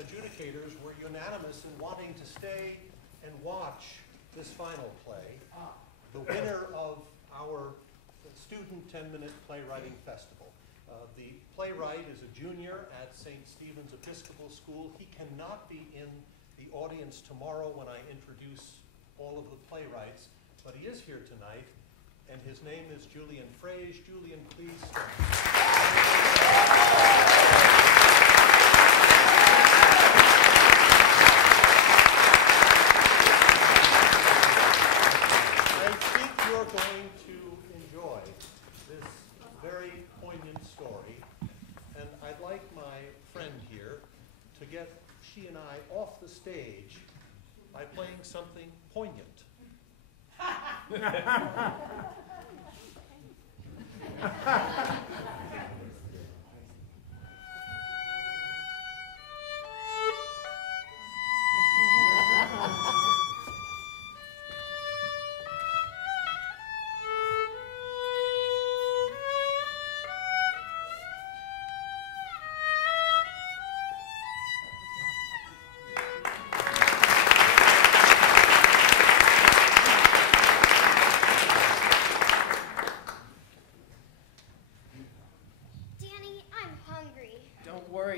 adjudicators were unanimous in wanting to stay and watch this final play, the winner of our student 10-minute playwriting festival. The playwright is a junior at St. Stephen's Episcopal School. He cannot be in the audience tomorrow when I introduce all of the playwrights, but he is here tonight, and his name is Julien Freij. Julien, please stand. I think you're going to enjoy this very poignant story, and I'd like my friend here to get she and I off the stage by playing something poignant.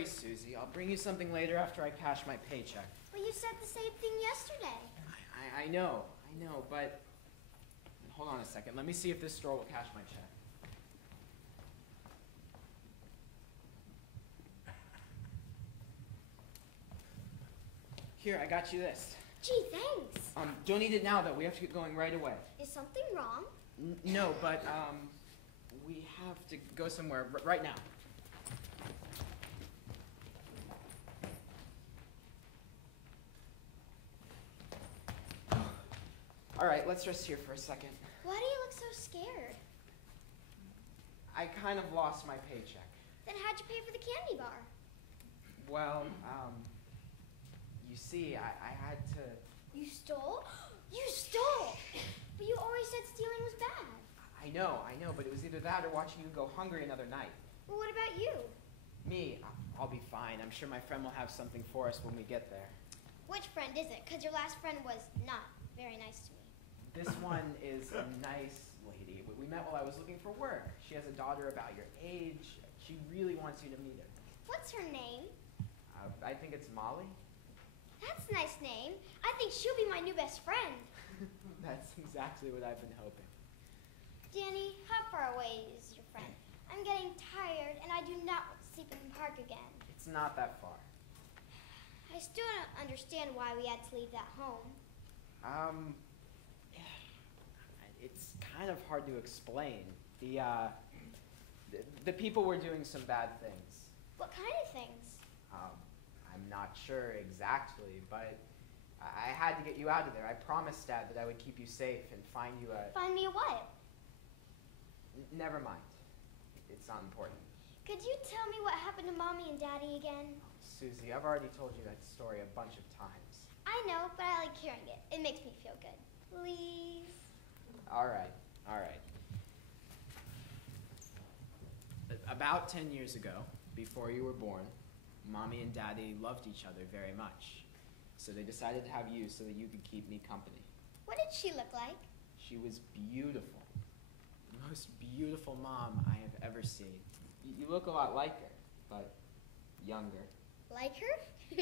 Susie. I'll bring you something later after I cash my paycheck. Well, you said the same thing yesterday. I know, but hold on a second. Let me see if this store will cash my check. Here, I got you this. Gee, thanks. Don't need it now, though. We have to get going right away. Is something wrong? No, but, we have to go somewhere right now. All right, let's rest here for a second. Why do you look so scared? I kind of lost my paycheck. Then how'd you pay for the candy bar? Well, you see, I had to... You stole? You stole! But you always said stealing was bad. I know, but it was either that or watching you go hungry another night. Well, what about you? Me? I'll be fine. I'm sure my friend will have something for us when we get there. Which friend is it? Because your last friend was not very nice to me. This one is a nice lady. We met while I was looking for work. She has a daughter about your age. She really wants you to meet her. What's her name? I think it's Molly. That's a nice name. I think she'll be my new best friend. That's exactly what I've been hoping. Danny, how far away is your friend? I'm getting tired, and I do not want to sleep in the park again. It's not that far. I still don't understand why we had to leave that home. It's kind of hard to explain. The people were doing some bad things. What kind of things? I'm not sure exactly, but I had to get you out of there. I promised Dad that I would keep you safe and find you a... Find me a what? Never mind. It's not important. Could you tell me what happened to Mommy and Daddy again? Susie, I've already told you that story a bunch of times. I know, but I like hearing it. It makes me feel good. Please? All right. About 10 years ago, before you were born, Mommy and Daddy loved each other very much. So they decided to have you so that you could keep me company. What did she look like? She was beautiful. The most beautiful mom I have ever seen. You look a lot like her, but younger. Like her?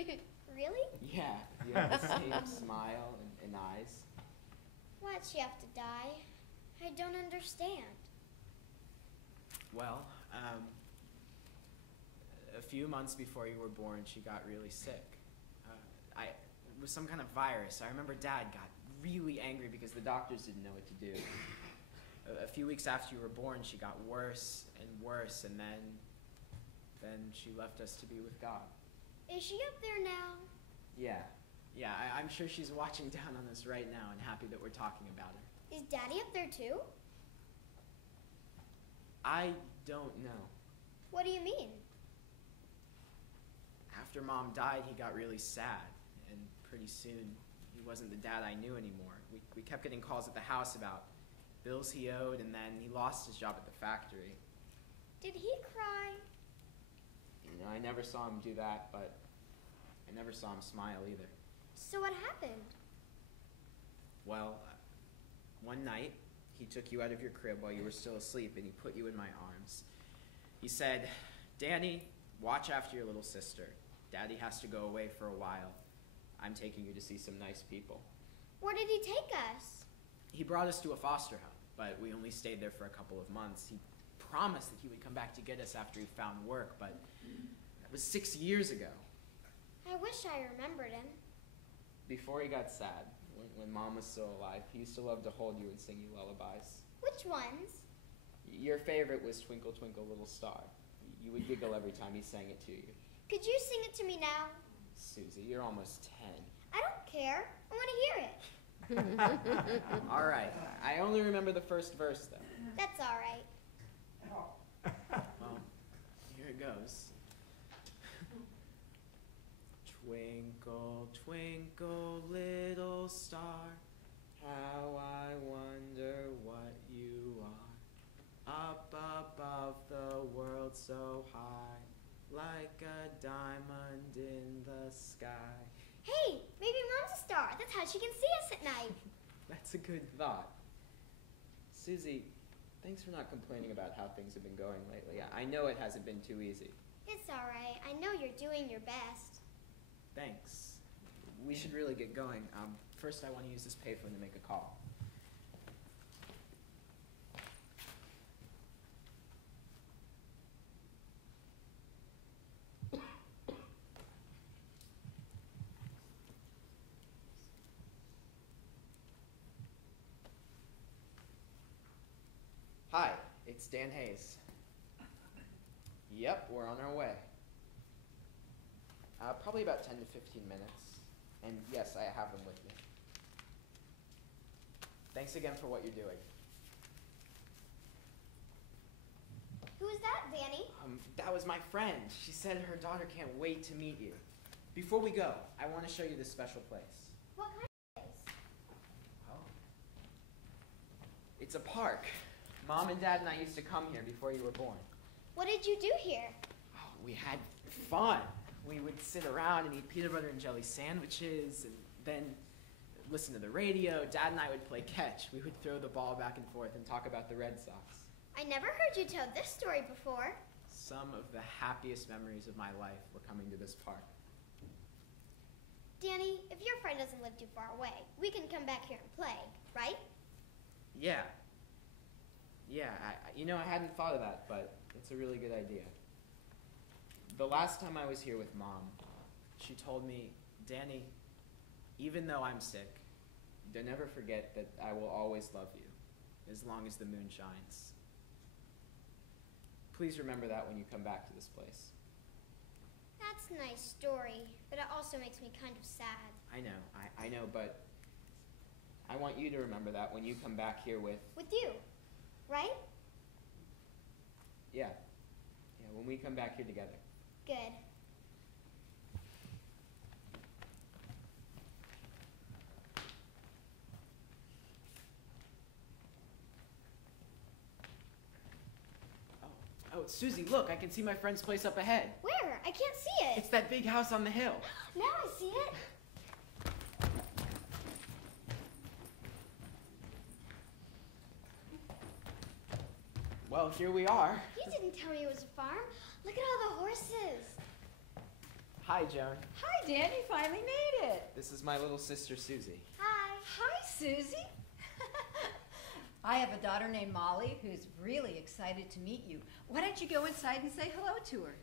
Really? Yeah, you have the same smile and eyes. Why'd she have to die? I don't understand. Well, a few months before you were born, she got really sick. It was some kind of virus. I remember Dad got really angry because the doctors didn't know what to do. A few weeks after you were born, she got worse and worse, and then she left us to be with God. Is she up there now? Yeah, I'm sure she's watching down on us right now and happy that we're talking about her. Is Daddy up there too? I don't know. What do you mean? After Mom died, he got really sad, and pretty soon he wasn't the dad I knew anymore. We kept getting calls at the house about bills he owed, and then he lost his job at the factory. Did he cry? You know, I never saw him do that, but I never saw him smile either. So what happened? Well, one night, he took you out of your crib while you were still asleep, and he put you in my arms. He said, "Danny, watch after your little sister. Daddy has to go away for a while. I'm taking you to see some nice people." Where did he take us? He brought us to a foster home, but we only stayed there for a couple of months. He promised that he would come back to get us after he found work, but that was 6 years ago. I wish I remembered him. Before he got sad, when Mom was still alive, he used to love to hold you and sing you lullabies. Which ones? Your favorite was Twinkle, Twinkle, Little Star. You would giggle every time he sang it to you. Could you sing it to me now? Susie, you're almost 10. I don't care. I want to hear it. All right. I only remember the first verse, though. That's all right. Well, here it goes. Twinkle, twinkle, little star, how I wonder what you are. Up above the world so high, like a diamond in the sky. Hey, maybe Mom's a star. That's how she can see us at night. That's a good thought. Susie, thanks for not complaining about how things have been going lately. I know it hasn't been too easy. It's all right. I know you're doing your best. Thanks. We should really get going. First, I want to use this payphone to make a call. Hi, it's Dan Hayes. Yep, we're on our way. Probably about 10 to 15 minutes. And yes, I have them with me. Thanks again for what you're doing. Who is that, Danny? That was my friend. She said her daughter can't wait to meet you. Before we go, I want to show you this special place. What kind of place? Oh. It's a park. Mom and Dad and I used to come here before you were born. What did you do here? Oh, we had fun. We would sit around and eat peanut butter and jelly sandwiches, and then listen to the radio. Dad and I would play catch. We would throw the ball back and forth and talk about the Red Sox. I never heard you tell this story before. Some of the happiest memories of my life were coming to this park. Danny, if your friend doesn't live too far away, we can come back here and play, right? Yeah. Yeah, I hadn't thought of that, but it's a really good idea. The last time I was here with Mom, she told me, "Danny, even though I'm sick, don't ever forget that I will always love you, as long as the moon shines." Please remember that when you come back to this place. That's a nice story, but it also makes me kind of sad. I know, but I want you to remember that when you come back here with... With you, right? Yeah, when we come back here together. Good. Oh, Susie, look, I can see my friend's place up ahead. Where? I can't see it. It's that big house on the hill. Now I see it. Well, here we are. You didn't tell me it was a farm. Look at all the horses. Hi, Joan. Hi, Dan. You finally made it. This is my little sister, Susie. Hi. Hi, Susie. I have a daughter named Molly who's really excited to meet you. Why don't you go inside and say hello to her?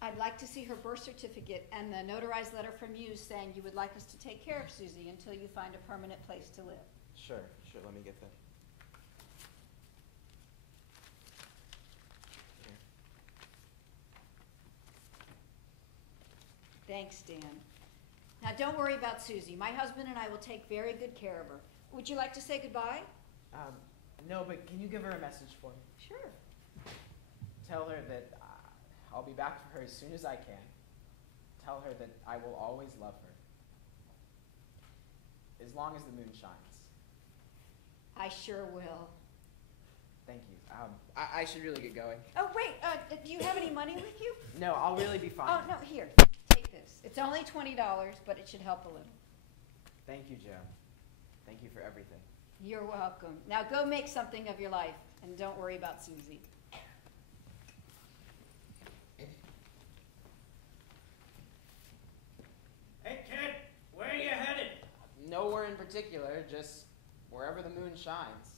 I'd like to see her birth certificate and the notarized letter from you saying you would like us to take care of Susie until you find a permanent place to live. Sure, let me get that. Here. Thanks, Dan. Now, don't worry about Susie. My husband and I will take very good care of her. Would you like to say goodbye? No, but can you give her a message for me? Sure. Tell her that I'll be back for her as soon as I can. Tell her that I will always love her, as long as the moon shines. I sure will. Thank you. I should really get going. Oh, wait, do you have any money with you? No, I'll really be fine. Oh, no, here, take this. It's only $20, but it should help a little. Thank you, Joe. Thank you for everything. You're welcome. Now go make something of your life, and don't worry about Susie. Hey, kid, where are you headed? Nowhere in particular, just wherever the moon shines.